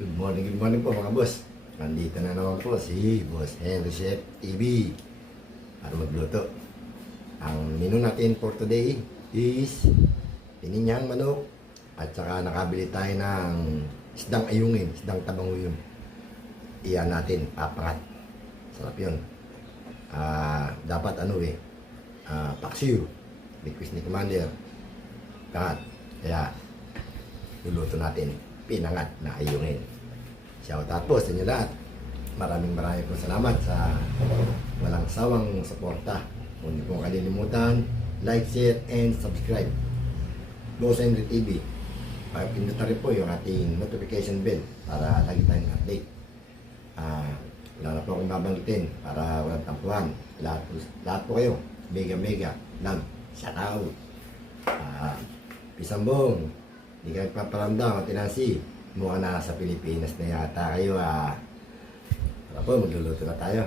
Good morning po mga boss. Nandito na naman po si Boss Henry Chef TV para magluto. Ang menu natin for today is pininyang manok at saka nakabili tayo ng isdang ayungin, isdang tabanguyong. Iyan natin, papangat. Sarap yun. Dapat paksiw. Request ni Commander. Pangat. Kaya luluto natin pinangat na ayungin. Shoutout po sa inyo lahat. Maraming po salamat sa walang sawang suporta. Kung hindi po kalilimutan, like, share, and subscribe. Boss Henry TV. Pindutan rin po yung ating notification bell para lagi tayong update. Wala na po akong babanggitin para walang tampuhan. Lahat po kayo, mega love. Shout out. Pisambong. Hindi ka nagpaparamdam at tinasi. Mukha na sa Pilipinas na yata kayo. Tara po, magluluto na tayo.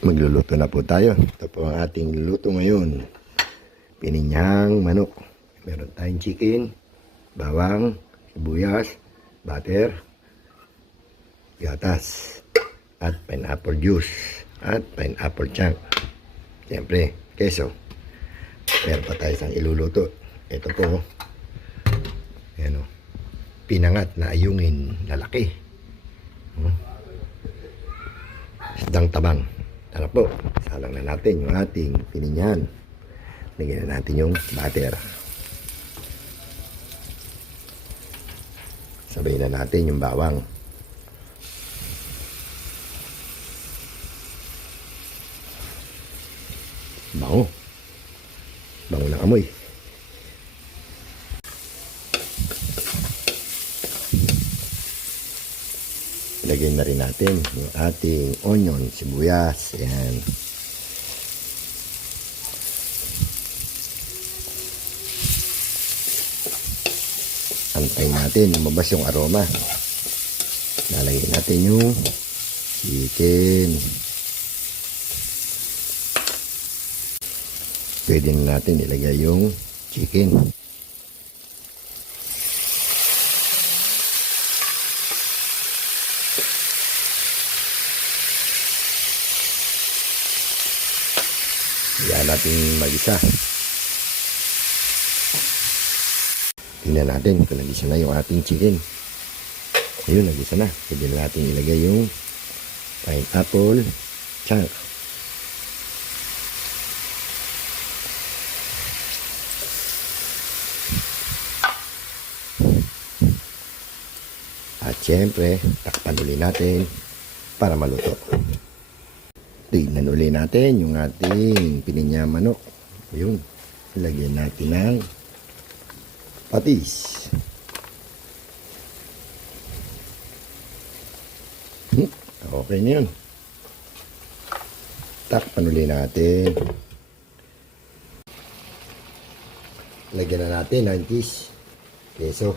Magluluto na po tayo. Ito po ang ating luto ngayon. Pininyang manok. Meron tayong chicken, bawang, sibuyas, butter, gatas, at pineapple juice, at pineapple chunk. Siyempre, keso. Meron pa tayo isang iluluto. Ito po, ayan o, pinangat na ayungin lalaki. Isdang tabang. Tara po, salang na natin yung ating pininyan. Lagyan na natin yung butter. Sabayin na natin yung bawang. Bango. Bango ng amoy. Lagyan na rin natin yung ating onion, sibuyas. Ayan. Antayin natin lumabas yung aroma. Lalagyan natin yung chicken. Pwede na natin ilagay yung chicken. Iyan natin mag-isa. Tingnan natin kung nag-isa na yung ating chicken. Ayun, nag-isa na. Pwede na natin ilagay yung pineapple chunk. At syempre, takpan uli natin para maluto. Tignan uli natin yung ating pininya manok. Ayun, lagyan natin ng patis. Okay na yun. Takpan uli natin. Lagyan na natin ng keso.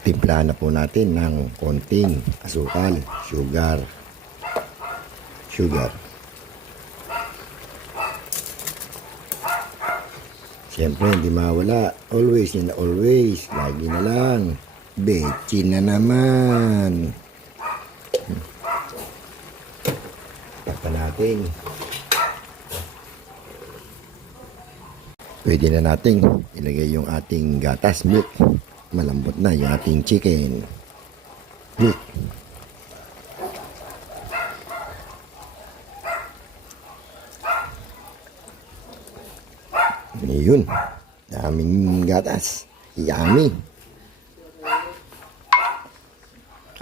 Timplahan na po natin ng konting asukal, sugar. Siyempre, hindi mawala. Always and always. Lagi na lang. Bechin na naman. Takpan natin. Pwede na natin ilagay yung ating gatas milk. Malambot na yung ating chicken. Yun. Daming gatas. Yummy.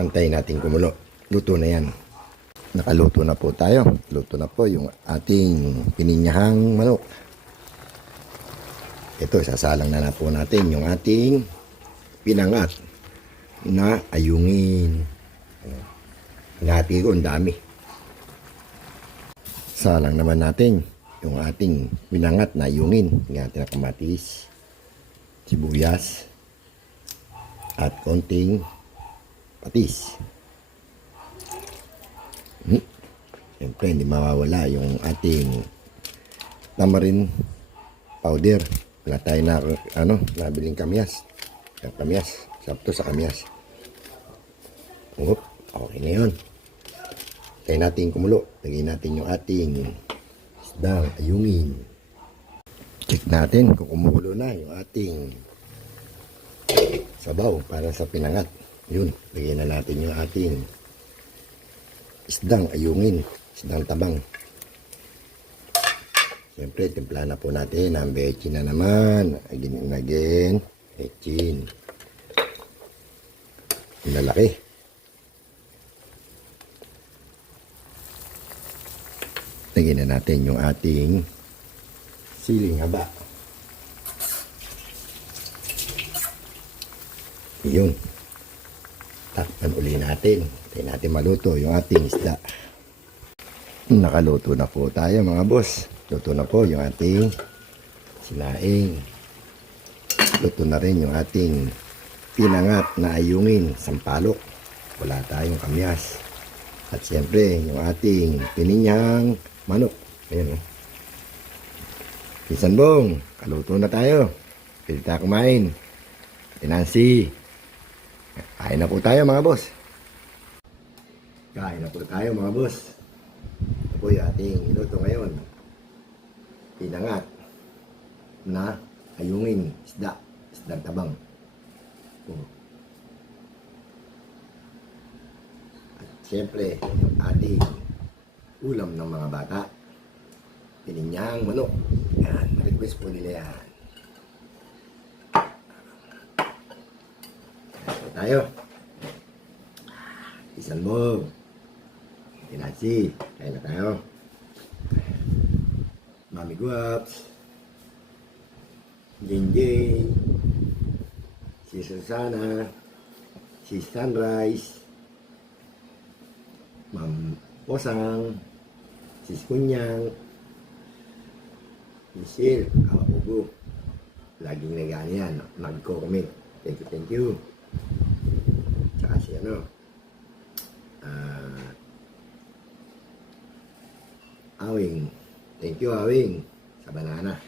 Antayin natin kumulo. Luto na yan. Nakaluto na po tayo. Luto na po yung ating pininyahang manok. Ito, sasalang na po natin yung ating pinangat na ayungin. Hinati ko, ang dami. Salang naman natin yung ating pinangat na ayungin. Hinati na kamatis, sibuyas, at konting patis. Siyempre, hindi mawawala yung ating tamarin powder. Wala tayo na, nabiling kamyas. Yung kamyas, sabto sa kamyas. Okay na yun. Tayo natin kumulo. Lagyan natin yung ating isdang ayungin. Check natin kung kumukulo na yung ating sabaw para sa pinangat. Yun, lagyan na natin yung ating isdang ayungin. Isdang tabang. Siyempre, timpla na po natin ang bechin na naman. Again and again. Bechin. Lalaki. Lagyan na natin yung ating siling haba. Yun. Takpan uli natin. Tayo natin maluto yung ating isda. Nakaluto na po tayo mga boss. Luto na po yung ating sinaing. Luto na rin yung ating pinangat na ayungin, sampalok. Wala tayong kamyas. At siyempre yung ating pininyang manok. Ayan o. Pinsan Bong, kaluto na tayo. Pwede tayo kumain. Nancy. Kain na po tayo mga boss. Kain na po tayo mga boss. Ito po yung ating iluto ngayon. Pinangat na ayungin isda. Isdang tabang. At siyempre, yung ating ulam ng mga bata. Pininyang manok. Yan, ma-request po nila yan. Ito tayo. Isan mo. Tinasi. Kaya na tayo. Mami Guaps. Jinjing. Si Susana. Si Sunrise. Ma'am Posang. Si Kunyang. Michelle, Kawabugo. Laging nagano yan. Nag-comment. Thank you, thank you. Tsaka si Awing. Thank you, Awing. Sa banana.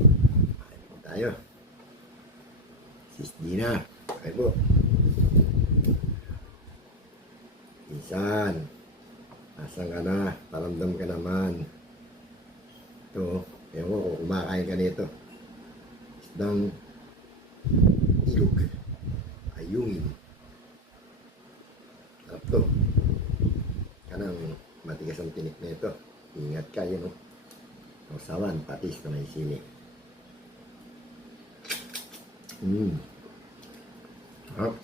Ayun po tayo. Sis Gina. Okay po. Insan. Asan ka na? Paramdam ka naman. Ito, ewan ko kung kumakain ka nito. Isdang ilog. Ayungin. Sarap to. Kanang matigas ang tinik nito. Ingat ka yun, no? Sausawan, patis na may sili. Sarap.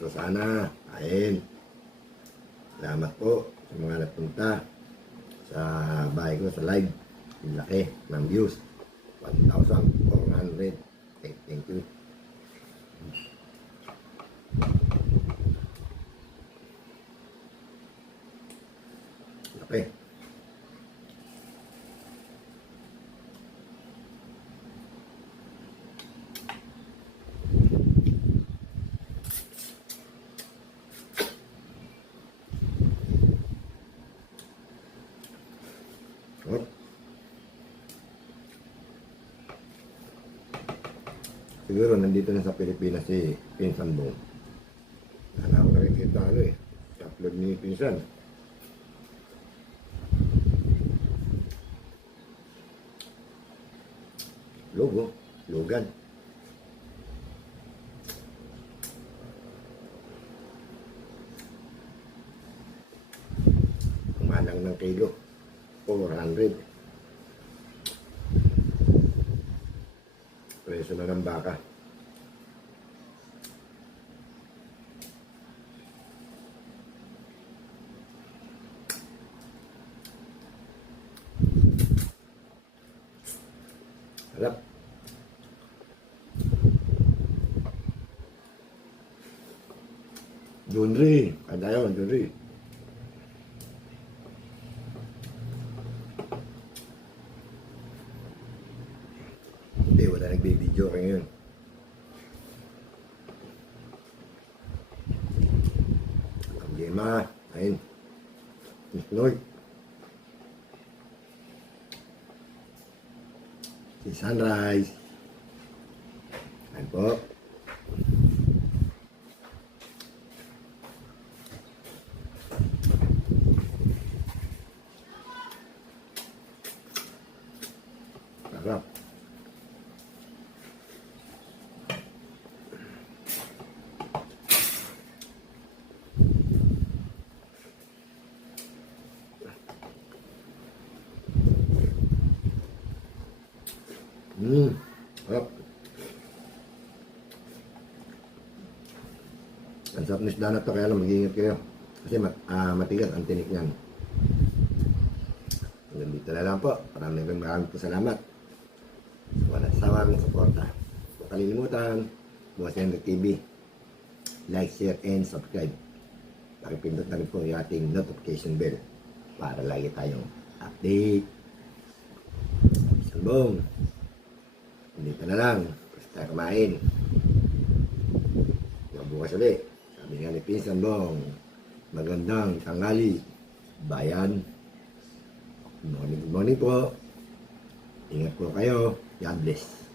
Gusto sana, kain. Salamat po sa mga nagpunta sa bahay ko sa live. Yung laki ng views. 1,400. Thank you. Laki. Oh. Siguro nandito na sa Pilipinas si Pinsan Bong. Sana ako nakikita sa upload ni Pinsan. Logo, Logan. Kumanang ng kilo. 400. Preso na ng baka. Sarap. Junri. Kain tayo, Junri. Hindi, wala nagbibideo kayo ngayon. Ang gema. Ayun. Miss Lloyd. Si Sunrise. Ayun po. Sarap. Sarap. Ang sarap na isda na to, kaya lang mag-iingat kayo. Kasi matigas ang tinik niyan. Hanggang dito na lang po. Maraming po salamat. Walang sawang suporta. Huwag kalilimutan, Boss Henry TV. Like, share, and subscribe. Pakipindot na rin po yung ating notification bell para lagi tayong update. Salbong. Dito na lang. Basta kumain. Bukas ulit. Sabi nga ni Pinsan Bong, magandang tanghali, bayan. Good morning po. Ingat po kayo. God bless.